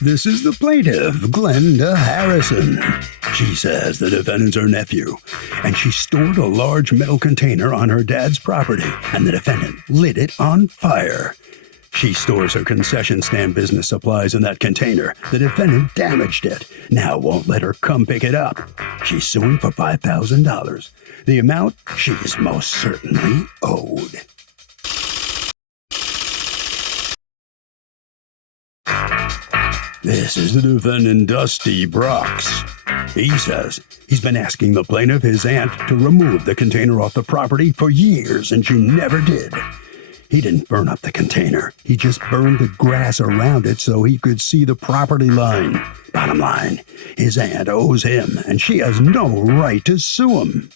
This is the plaintiff, Glenda Harrison. She says the defendant's her nephew, and she stored a large metal container on her dad's property, and the defendant lit it on fire. She stores her concession stand business supplies in that container. The defendant damaged it, now won't let her come pick it up. She's suing for $5,000, the amount she's most certainly owed. This is the defendant, Dusty Brooks. He says he's been asking the plaintiff, his aunt, to remove the container off the property for years, and she never did. He didn't burn up the container. He just burned the grass around it so he could see the property line. Bottom line, his aunt owes him, and she has no right to sue him.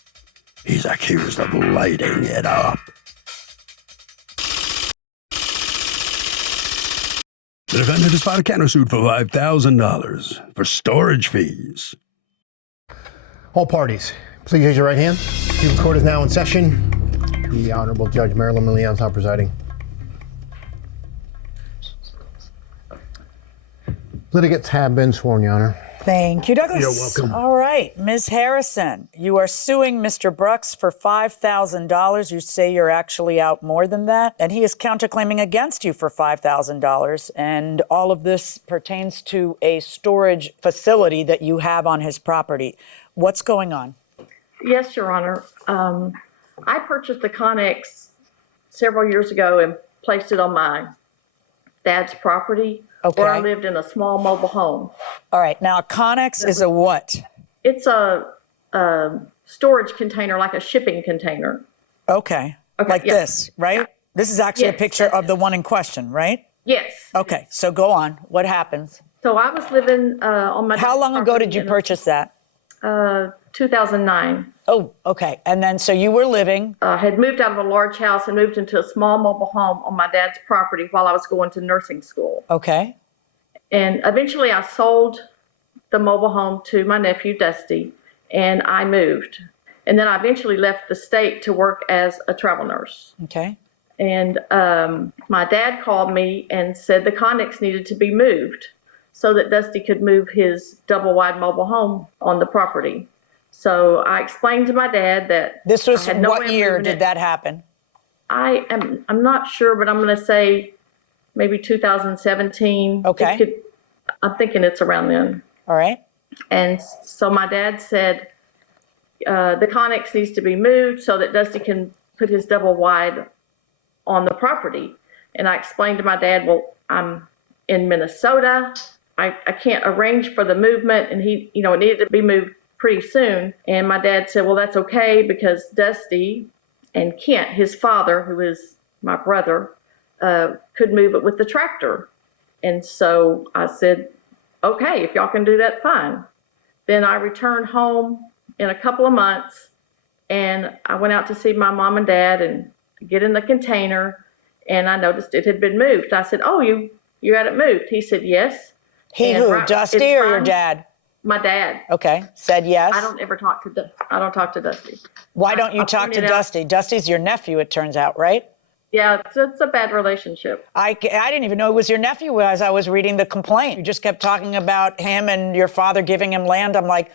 He's accused of lighting it up. The defendant is filed a countersuit for $5,000 for storage fees. All parties, please raise your right hand. The court is now in session. The Honorable Judge Marilyn Milian is now presiding. Litigants have been sworn, Your Honor. Thank you, Douglas. You're welcome. All right, Ms. Harrison, you are suing Mr. Brooks for $5,000. You say you're actually out more than that, and he is counterclaiming against you for $5,000. And all of this pertains to a storage facility that you have on his property. What's going on? Yes, Your Honor. I purchased the Connex several years ago and placed it on my dad's property. Okay. Where I lived in a small mobile home. All right. Now, a Connex is a what? It's a storage container, like a shipping container. Okay. Like this, right? Yeah. This is actually a picture of the one in question, right? Yes. Okay. So go on. What happens? So I was living on my. How long ago did you purchase that? 2009. Oh, okay. And then, so you were living? Had moved out of a large house and moved into a small mobile home on my dad's property while I was going to nursing school. Okay. And eventually I sold the mobile home to my nephew, Dusty, and I moved. And then I eventually left the state to work as a travel nurse. Okay. And my dad called me and said the Connex needed to be moved so that Dusty could move his double-wide mobile home on the property. So I explained to my dad that this was what year did that happen? I'm not sure, but I'm going to say maybe 2017. Okay. I'm thinking it's around then. All right. And so my dad said the Connex needs to be moved so that Dusty can put his double-wide on the property. And I explained to my dad, well, I'm in Minnesota. I can't arrange for the movement, and it needed to be moved pretty soon. And my dad said, well, that's okay, because Dusty and Kent, his father, who is my brother, could move it with the tractor. And so I said, okay, if y'all can do that, fine. Then I returned home in a couple of months, and I went out to see my mom and dad and get in the container, and I noticed it had been moved. I said, oh, you had it moved? He said, yes. He and who, Dusty or your dad? My dad. Okay, said yes. I don't talk to Dusty. Why don't you talk to Dusty? Dusty's your nephew, it turns out, right? Yeah, it's a bad relationship. I didn't even know it was your nephew as I was reading the complaint. You just kept talking about him and your father giving him land. I'm like,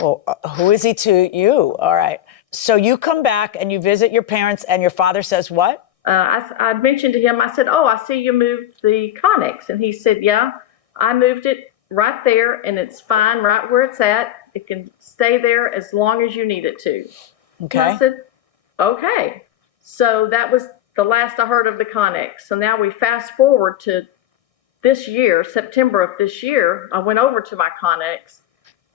well, who is he to you? All right. So you come back and you visit your parents, and your father says what? I mentioned to him, I said, oh, I see you moved the Connex. And he said, yeah, I moved it right there, and it's fine right where it's at. It can stay there as long as you need it to. Okay. And I said, okay. So that was the last I heard of the Connex. So now we fast forward to this year, September of this year. I went over to my Connex,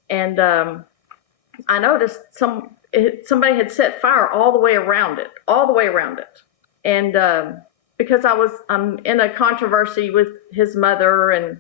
and I noticed somebody had set fire all the way around it. And because I'm in a controversy with his mother and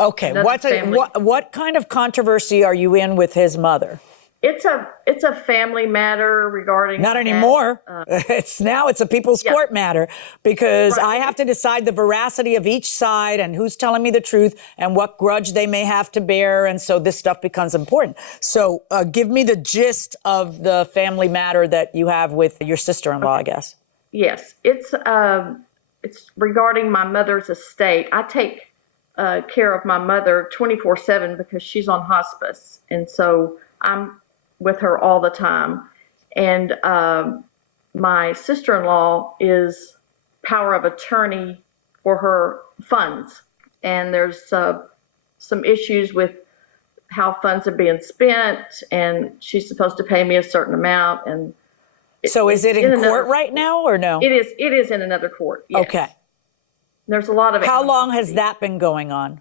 okay, what kind of controversy are you in with his mother? It's a family matter regarding not anymore. It's a people's court matter, because I have to decide the veracity of each side and who's telling me the truth and what grudge they may have to bear, and so this stuff becomes important. So give me the gist of the family matter that you have with your sister-in-law, I guess. Yes, it's regarding my mother's estate. I take care of my mother 24/7 because she's on hospice. And so I'm with her all the time. And my sister-in-law is power of attorney for her funds. And there's some issues with how funds are being spent, and she's supposed to pay me a certain amount. And so is it in court right now or no? It is in another court. Yes. Okay. There's a lot of. How long has that been going on?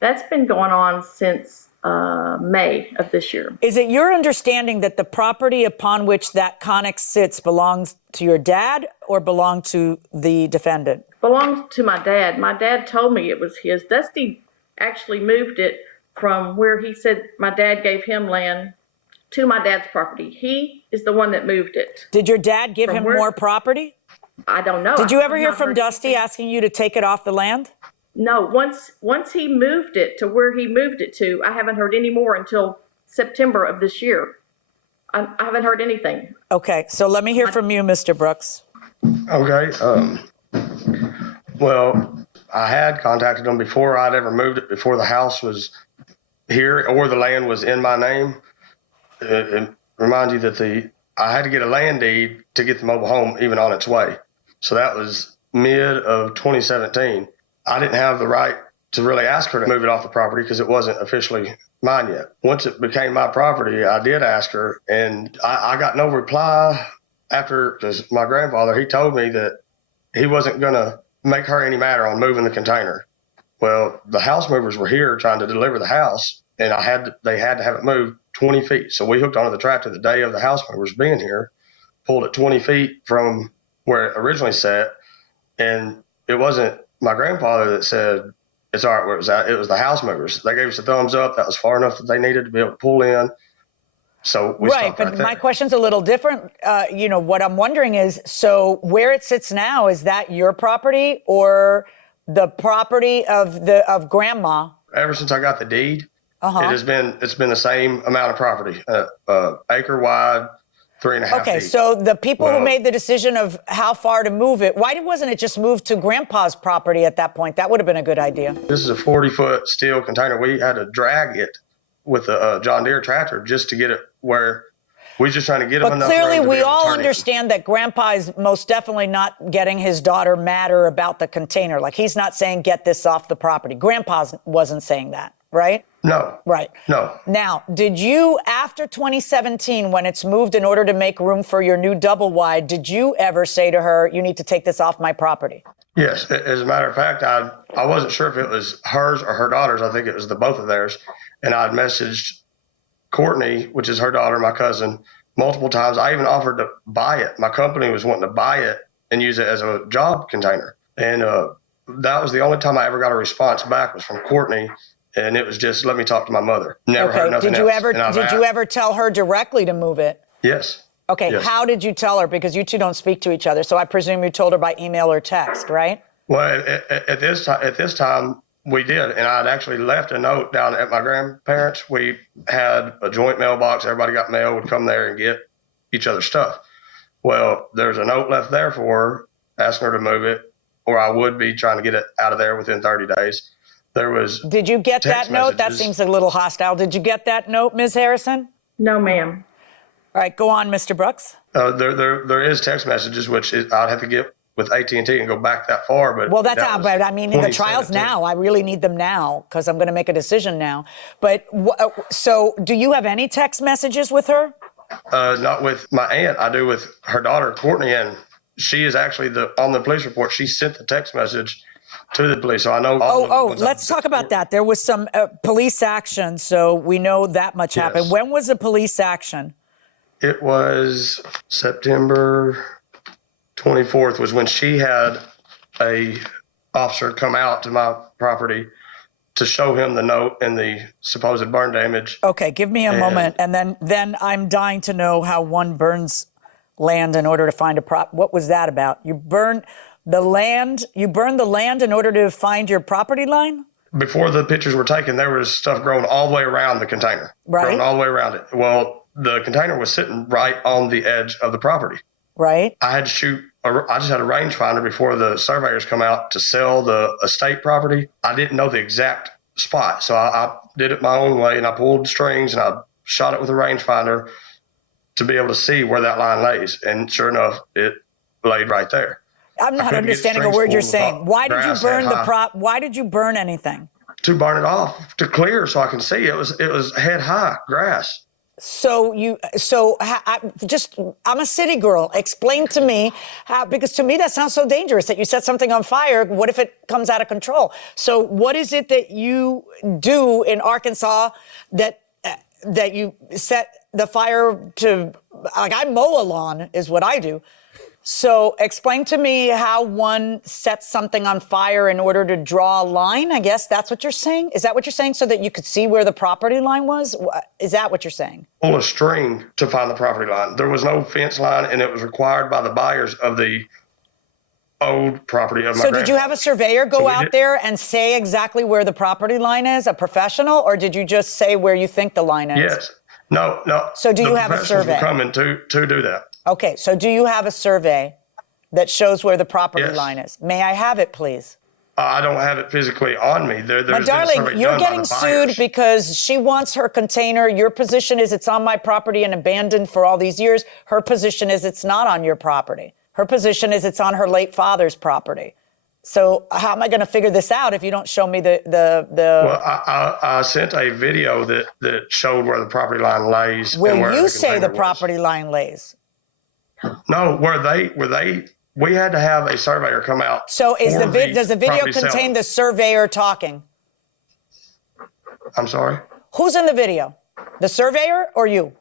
That's been going on since May of this year. Is it your understanding that the property upon which that connex sits belongs to your dad or belong to the defendant? Belongs to my dad. My dad told me it was his. Dusty actually moved it from where he said my dad gave him land to my dad's property. He is the one that moved it. Did your dad give him more property? I don't know. Did you ever hear from Dusty asking you to take it off the land? No. Once he moved it to where he moved it to, I haven't heard any more until September of this year. I haven't heard anything. Okay, so let me hear from you, Mr. Brooks. Okay. Well, I had contacted them before I'd ever moved it, before the house was here or the land was in my name. Remind you that I had to get a land deed to get the mobile home even on its way. So that was mid of 2017. I didn't have the right to really ask her to move it off the property because it wasn't officially mine yet. Once it became my property, I did ask her, and I got no reply after, because my grandfather, he told me that he wasn't going to make her any matter on moving the container. Well, the house movers were here trying to deliver the house, and they had to have it moved 20 feet. So we hooked onto the tractor the day of the house movers being here, pulled it 20 feet from where it originally sat, and it wasn't my grandfather that said it's all right where it was at. It was the house movers. They gave us a thumbs up. That was far enough that they needed to be able to pull in. So we right, but my question's a little different. What I'm wondering is, so where it sits now, is that your property or the property of grandma? Ever since I got the deed, it's been the same amount of property, acre wide, 3.5 Okay, feet. so the people who made the decision of how far to move it, why wasn't it just moved to grandpa's property at that point? That would have been a good idea. This is a 40-foot steel container. We had to drag it with a John Deere tractor just to get it where we're just trying to get them enough. But clearly we all understand that grandpa is most definitely not getting his daughter madder about the container. Like, he's not saying get this off the property. Grandpa wasn't saying that, right? No. Right. No. Now, did you, after 2017, when it's moved in order to make room for your new double wide, did you ever say to her, you need to take this off my property? Yes. As a matter of fact, I wasn't sure if it was hers or her daughter's. I think it was the both of theirs. And I'd messaged Courtney, which is her daughter, my cousin, multiple times. I even offered to buy it. My company was wanting to buy it and use it as a job container. And that was the only time I ever got a response back was from Courtney. And it was just, let me talk to my mother. Never heard nothing else. Did you ever tell her directly to move it? Yes. Okay. Yes. How did you tell her? Because you two don't speak to each other. So I presume you told her by email or text, right? Well, at this time, we did. And I'd actually left a note down at my grandparents'. We had a joint mailbox. Everybody got mail, would come there and get each other's stuff. Well, there's a note left there for her, asking her to move it, or I would be trying to get it out of there within 30 days. Did you get that note? That seems a little hostile. Did you get that note, Ms. Harrison? No, ma'am. All right, go on, Mr. Brooks. There is text messages, which I'd have to get with AT&T and go back that far. But well, that's how. But I mean, the trial's now. I really need them now because I'm going to make a decision now. But so, do you have any text messages with her? Not with my aunt. I do with her daughter, Courtney, and she is actually on the police report. She sent the text message to the police, so I know. Let's talk about that. There was some police action, so we know that much happened. When was the police action? It was September 24th was when she had a officer come out to my property to show him the note and the supposed burn damage. Okay, give me a moment, and then I'm dying to know how one burns land in order to find a prop. What was that about? You burned the land in order to find your property line? Before the pictures were taken, there was stuff growing all the way around the container. Right. Growing all the way around it. Well, the container was sitting right on the edge of the property. right? I had to shoot. I just had a rangefinder before the surveyors come out to sell the estate property. I didn't know the exact spot, so I did it my own way, and I pulled strings and I shot it with a rangefinder to be able to see where that line lays. And sure enough, it laid right there. I'm not understanding a word you're saying. Why did you burn Why did you burn anything? To burn it off, to clear so I can see. It was head high grass. So I'm a city girl. Explain to me how, because to me that sounds so dangerous that you set something on fire. What if it comes out of control? So what is it that you do in Arkansas that you set the fire to? Like, I mow a lawn is what I do. So explain to me how one sets something on fire in order to draw a line. I guess that's what you're saying. Is that what you're saying? So that you could see where the property line was? Is that what you're saying? Pull a string to find the property line. There was no fence line, and it was required by the buyers of the old property of my So did you have a surveyor go out there and say exactly where the property line is, a professional, or did you just say where you think the line is? Yes. No. So do you have a survey? The professionals were coming to do that. Okay, so do you have a survey that shows where the property Yes. line is? May I have it, please? I don't have it physically on me. My darling, you're getting sued because she wants her container. Your position is it's on my property and abandoned for all these years. Her position is it's not on your property. Her position is it's on her late father's property. So how am I going to figure this out if you don't show me the? Well, I sent a video that showed where the property line lays. Where you say the property line lays. No, we had to have a surveyor come out. So does the video contain the surveyor talking? I'm sorry? Who's in the video? The surveyor or you?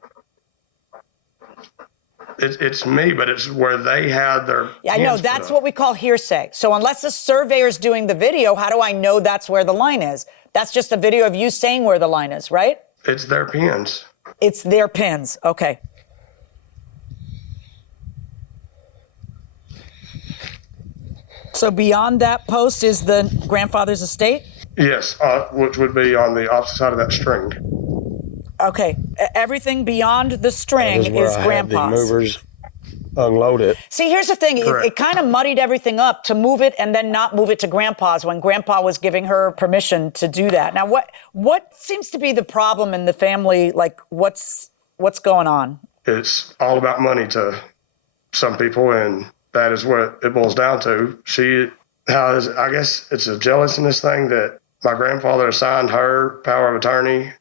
It's me, but it's where they had their. Yeah, I know. That's what we call hearsay. So unless the surveyor's doing the video, how do I know that's where the line is? That's just a video of you saying where the line is, right? It's their pins. It's their pins. Okay. So beyond that post is the grandfather's estate? Yes, which would be on the opposite side of that string. Okay. Everything beyond the string is grandpa's. The movers unload it. See, here's the thing. It kind of muddied everything up to move it and then not move it to grandpa's when grandpa was giving her permission to do that. Now, what seems to be the problem in the family? Like, what's going on? It's all about money to some people, and that is what it boils down to. I guess it's a jealousness thing that my grandfather assigned her power of attorney.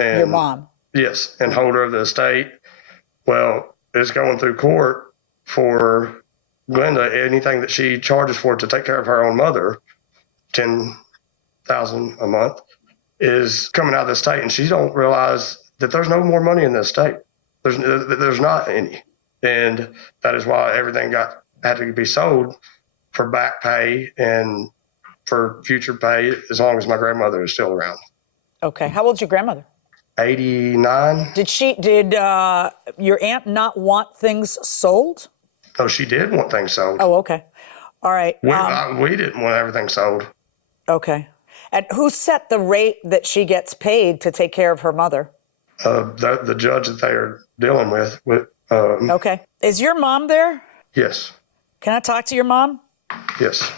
And, your mom? Yes, and holder of the estate. Well, it's going through court for Glenda. Anything that she charges for to take care of her own mother, $10,000 a month, is coming out of the estate, and she don't realize that there's no more money in the estate. There's not any, and that is why everything had to be sold for back pay and for future pay as long as my grandmother is still around. Okay. How old's your grandmother? 89. Did your aunt not want things sold? Oh, she did want things sold. Oh, okay. All right. We didn't want everything sold. Okay. And who set the rate that she gets paid to take care of her mother? The judge that they are dealing with. Okay. Is your mom there? Yes. Can I talk to your mom? Yes.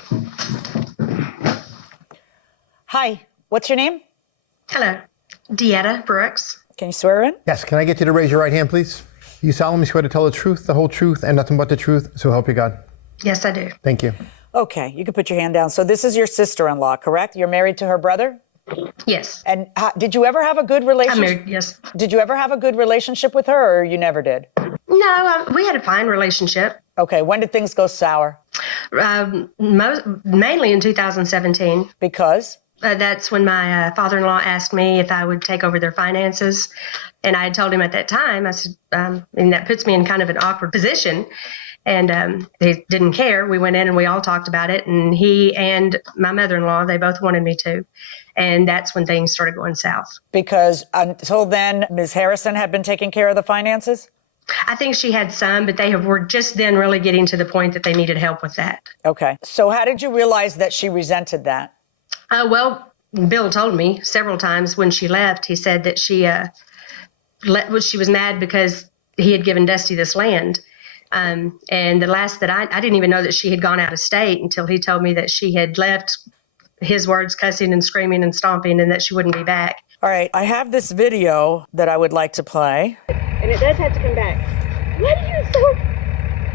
Hi. What's your name? Hello. Deetta Brooks. Can you swear in? Yes. Can I get you to raise your right hand, please? You solemnly swear to tell the truth, the whole truth, and nothing but the truth, so help you God. Yes, I do. Thank you. Okay. You can put your hand down. So this is your sister-in-law, correct? You're married to her brother? Yes. And did you ever have a good relationship? I'm married, yes. Did you ever have a good relationship with her, or you never did? No, we had a fine relationship. Okay. When did things go sour? Mainly in 2017. Because? That's when my father-in-law asked me if I would take over their finances. And I had told him at that time, I said, and that puts me in kind of an awkward position. And he didn't care. We went in and we all talked about it. And he and my mother-in-law, they both wanted me to. And that's when things started going south. Because until then, Ms. Harrison had been taking care of the finances? I think she had some, but were just then really getting to the point that they needed help with that. Okay. So how did you realize that she resented that? Well, Bill told me several times when she left, he said that she was mad because he had given Dusty this land. And the last that I didn't even know that she had gone out of state until he told me that she had left, his words, cussing and screaming and stomping, and that she wouldn't be back. All right, I have this video that I would like to play. And it does have to come back. What are you so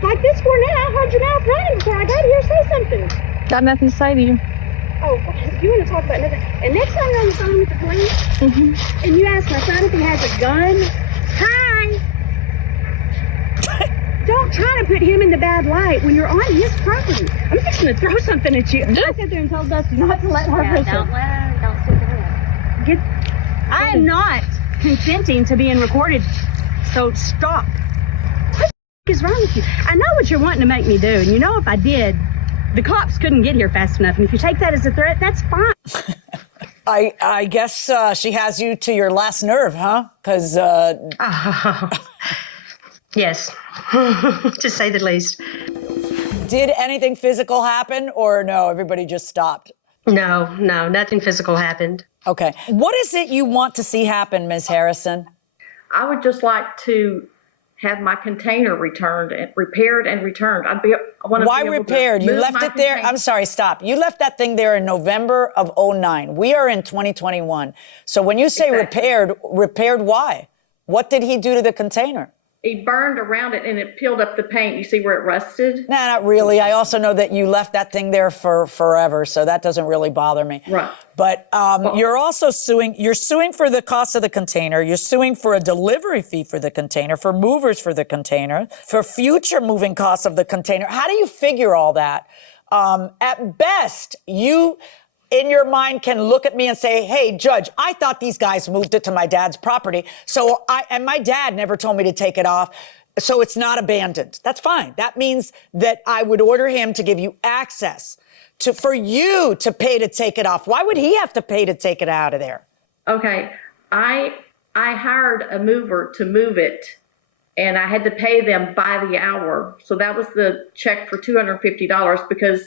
like this for now? I heard your mouth running before I got here. Say something. Got nothing to say to you. Oh, you want to talk about nothing? And next time you're on the phone with the police, and you ask my son if he has a gun, hi. Don't try to put him in the bad light when you're on his property. I'm just going to throw something at you. I sat there and told Dusty not to let her push it. Don't sit there. I am not consenting to being recorded, so stop. What the is wrong with you? I know what you're wanting to make me do, and you know if I did, the cops couldn't get here fast enough, and if you take that as a threat, that's fine. I guess she has you to your last nerve, huh? Because Yes, to say the least. did anything physical happen, or no, everybody just stopped? No, nothing physical happened. Okay. What is it you want to see happen, Ms. Harrison? I would just like to have my container returned and repaired and returned. I want to Why be able to repaired? You move left my it there. container. I'm sorry, stop. You left that thing there in November of 2009. We are in 2021. So when you say Exactly. repaired why? What did he do to the container? He burned around it and it peeled up the paint. You see where it rusted? Nah, not really. I also know that you left that thing there for forever, so that doesn't really bother me. Right. But you're also suing. You're suing for the cost of the container. You're suing for a delivery fee for the container, for movers for the container, for future moving costs of the container. How do you figure all that? At best, you, in your mind, can look at me and say, hey, Judge, I thought these guys moved it to my dad's property. And my dad never told me to take it off. So it's not abandoned. That's fine. That means that I would order him to give you access for you to pay to take it off. Why would he have to pay to take it out of there? Okay. I hired a mover to move it and I had to pay them by the hour. So that was the check for $250 because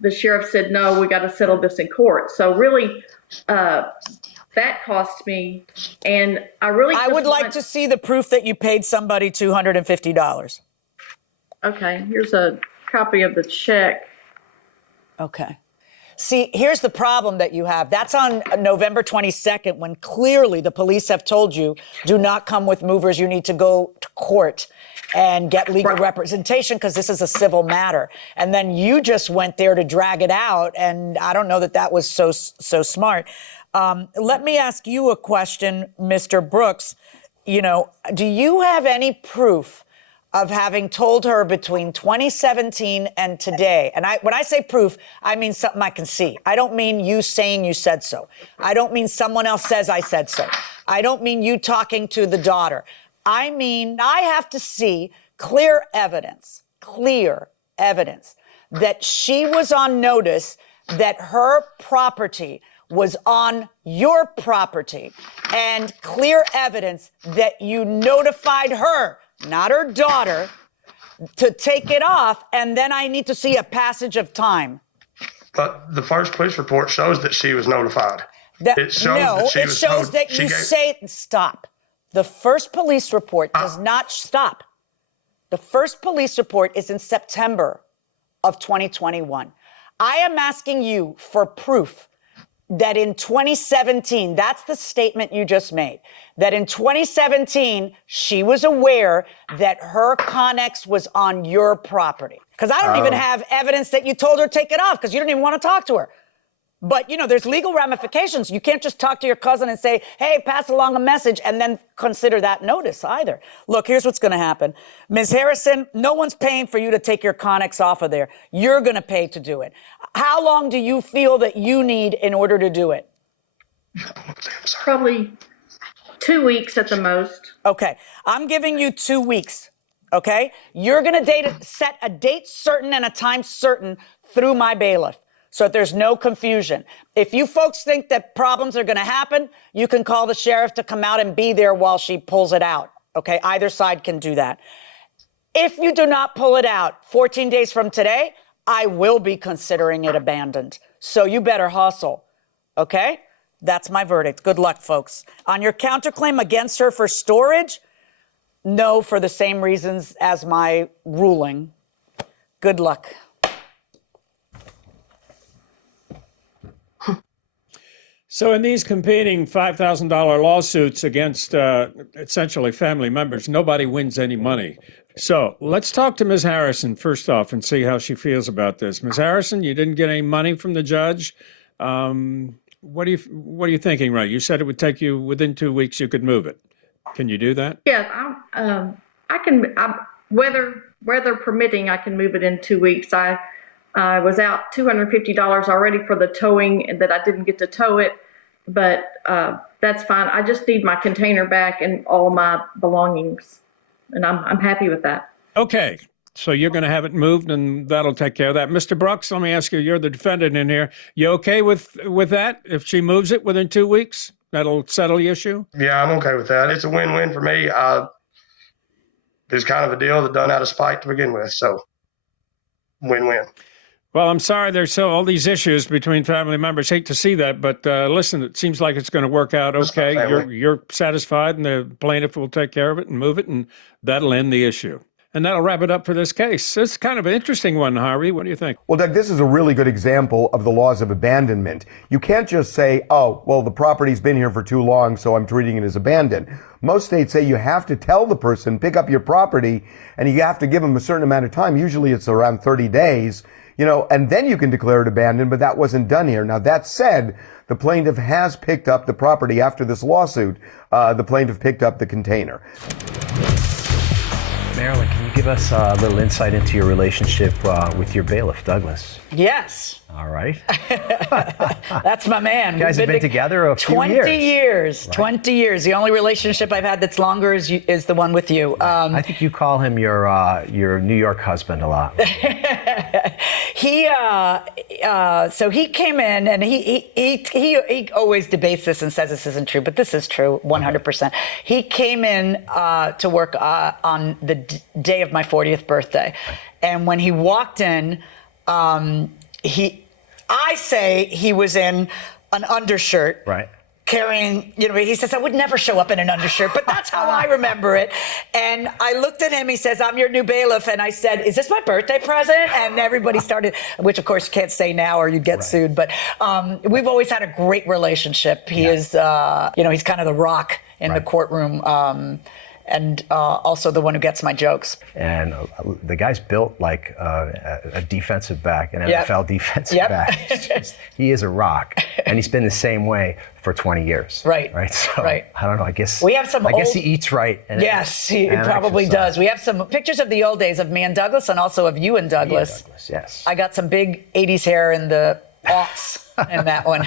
the sheriff said, no, we got to settle this in court. So really, that cost me. And I would like to see the proof that you paid somebody $250. Okay, here's a copy of the check. Okay. See, here's the problem that you have. That's on November 22nd, when clearly the police have told you, do not come with movers. You need to go to court and get legal representation because this is a civil matter. And then you just went there to drag it out. And I don't know that that was so smart. Let me ask you a question, Mr. Brooks. You know, do you have any proof of having told her between 2017 and today? And when I say proof, I mean something I can see. I don't mean you saying you said so. I don't mean someone else says I said so. I don't mean you talking to the daughter. I mean, I have to see clear evidence that she was on notice that her property was on your property, and clear evidence that you notified her, not her daughter, to take it off, and then I need to see a passage of time. But the first police report shows that she was notified. It shows that she was told, that you say, stop. The first police report does not stop. The first police report is in September of 2021. I am asking you for proof that in 2017, that's the statement you just made, that in 2017, she was aware that her Connex was on your property. Because I don't even have evidence that you told her to take it off because you didn't even want to talk to her. But, you know, there's legal ramifications. You can't just talk to your cousin and say, hey, pass along a message and then consider that notice either. Look, here's what's going to happen. Ms. Harrison, no one's paying for you to take your Connex off of there. You're going to pay to do it. How long do you feel that you need in order to do it? Probably 2 weeks at the most. Okay. I'm giving you 2 weeks. Okay. You're going to set a date certain and a time certain through my bailiff, so that there's no confusion. If you folks think that problems are going to happen, you can call the sheriff to come out and be there while she pulls it out. Okay, either side can do that. If you do not pull it out 14 days from today, I will be considering it abandoned. So you better hustle. Okay, that's my verdict. Good luck, folks. On your counterclaim against her for storage, no, for the same reasons as my ruling. Good luck. So in these competing $5,000 lawsuits against essentially family members, nobody wins any money. So let's talk to Ms. Harrison first off and see how she feels about this. Ms. Harrison, you didn't get any money from the judge. What are you thinking, right? You said it would take you within 2 weeks, you could move it. Can you do that? Yeah, I can. Weather permitting, I can move it in 2 weeks. I was out $250 already for the towing, and that I didn't get to tow it, but that's fine. I just need my container back and all my belongings, and I'm happy with that. Okay. So you're going to have it moved, and that'll take care of that. Mr. Brooks, let me ask you, you're the defendant in here. You okay with that? If she moves it within 2 weeks, that'll settle the issue? Yeah, I'm okay with that. It's a win-win for me. It's kind of a deal that done out of spite to begin with, so win-win. Well, I'm sorry there's still all these issues between family members. Hate to see that, but listen, it seems like it's going to work out okay. You're satisfied, and the plaintiff will take care of it and move it, and that'll end the issue. And that'll wrap it up for this case. It's kind of an interesting one, Harvey. What do you think? Well, Doug, this is a really good example of the laws of abandonment. You can't just say, oh, well, the property's been here for too long, so I'm treating it as abandoned. Most states say you have to tell the person, pick up your property, and you have to give them a certain amount of time. Usually it's around 30 days, and then you can declare it abandoned, but that wasn't done here. Now, that said, the plaintiff has picked up the property after this lawsuit. The plaintiff picked up the container. Marilyn, can you give us a little insight into your relationship with your bailiff, Douglas? Yes. All right. That's my man. You guys have been together a few 20 years. Right. 20 years. The only relationship I've had that's longer is the one with you. I think you call him your New York husband a lot. So he came in, and he always debates this and says this isn't true, but this is true 100%. Okay. He came in to work on the day of my 40th birthday. Right. And when he walked in, I say he was in an undershirt. Right. Carrying, he says, I would never show up in an undershirt, but that's how I remember it. And I looked at him, he says, I'm your new bailiff. And I said, is this my birthday present? And everybody started, which of course you can't say now or you get sued, but we've always had a great relationship. He is, he's kind of the rock in the courtroom. And also the one who gets my jokes. And the guy's built like a defensive back, an NFL defensive back. He is a rock, and he's been the same way for 20 years. Right. So I don't know. I guess we have some. I guess he eats right. And yes, he probably does. We have some pictures of the old days of me and Douglas, and also of you and Douglas. Yes. I got some big '80s hair in the aughts in that one.